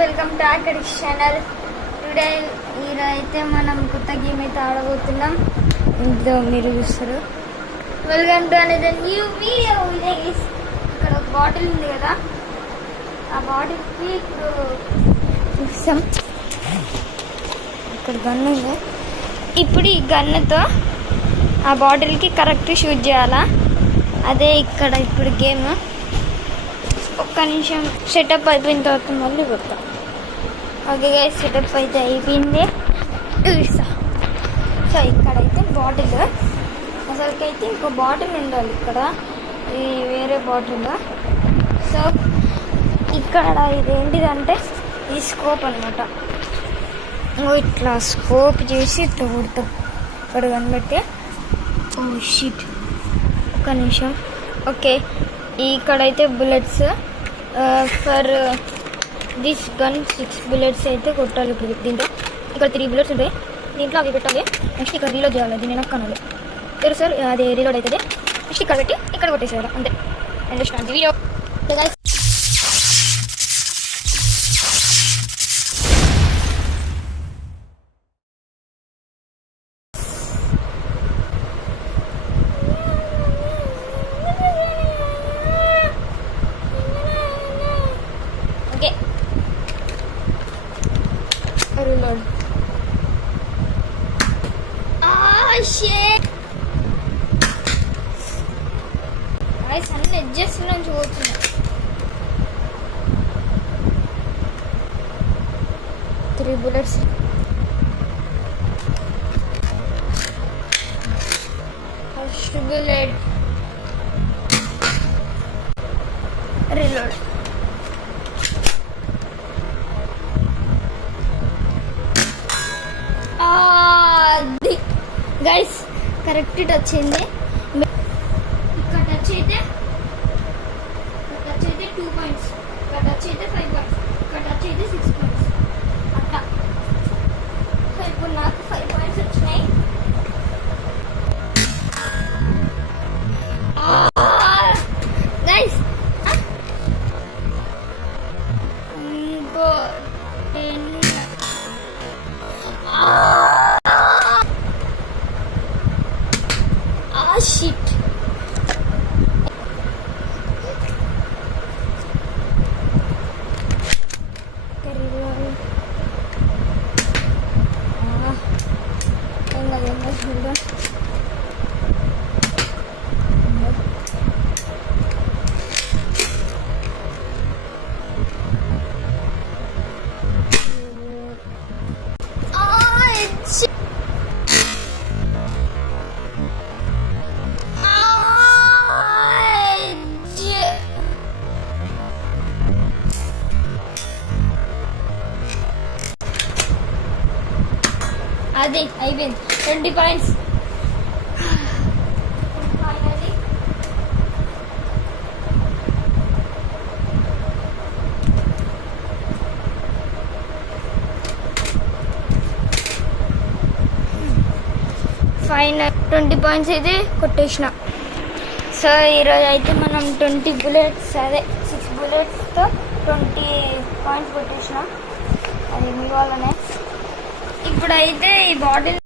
Welcome to ఆకడిష్ channel. Today ఈరోజైతే మనం కొత్త గేమ్ అయితే ఆడబోతున్నాం. ఇంట్లో మీరు చూస్తారు. వెల్కమ్ టు అనేది న్యూ వీడియో. ఇక్కడ ఒక బాటిల్ ఉంది కదా, ఆ బాటిల్కి ఇప్పుడు ఇస్తాం. ఇక్కడ గన్ ఉంది. ఇప్పుడు ఈ గన్నుతో ఆ బాటిల్కి కరెక్ట్ షూట్ చేయాలా, అదే ఇక్కడ ఇప్పుడు గేమ్. ఒక్క నిమిషం సెటప్ అయిపోయిన తర్వాత మళ్ళీ కొడతాం. ఓకే గైస్, సెటప్ అయితే అయిపోయింది. చూస్తా. సో ఇక్కడైతే బాటిల్, అసలుకైతే ఇంకో బాటిల్ ఉండాలి ఇక్కడ, ఇది వేరే బాటిల్. సో ఇక్కడ ఇదేంటిదంటే ఈ స్కోప్ అనమాట. ఇట్లా స్కోప్ చేసి ఇట్లా కొడతాం ఇక్కడ కనబట్టి. ఓ షిట్, ఒక్క నిమిషం. ఓకే, ఇక్కడైతే బుల్లెట్స్ ఫర్ దిస్ గన్ 6 bullets అయితే కొట్టాలి. ఇప్పుడు దీంట్లో ఇక్కడ 3 bullets ఉంటాయి, దీంట్లో అవి పెట్టాలి. నెక్స్ట్ ఇక్కడ రీలోడ్ చేయాలి, దీన్ని నొక్కాలి. తెలుసు సార్, అది రీలోడ్ అవుతుంది. నెక్స్ట్ ఇక్కడ పెట్టి ఇక్కడ కొట్టేసేయాలి, అంతే. Understand video. Okay. Reload. Ah shit. Guys, అన్ని అడ్జస్ట్ నుంచి పోతున్నా. 3 bullets. First bullet. Reload. Guys correct touch అయింది. ఇక్కడ టచ్ అయితే 2 points, ఇక్కడ టచ్ అయితే 5 points, ఇక్కడ టచ్ అయితే 6 points అట్లా. సో ఇప్పుడు నాకు 5 points వచ్చినాయి. గైస్ ఇంకో 10. Shit. అది అయిపోయింది. 20 points. ఫైనల్ 20 points అయితే కొట్టేసిన. సో ఈరోజు అయితే మనం 20 bullets, అదే 6 bulletsతో 20 points కొట్టేసినాం. అది మీ వాళ్ళనే. ఇప్పుడైతే ఈ బాటిల్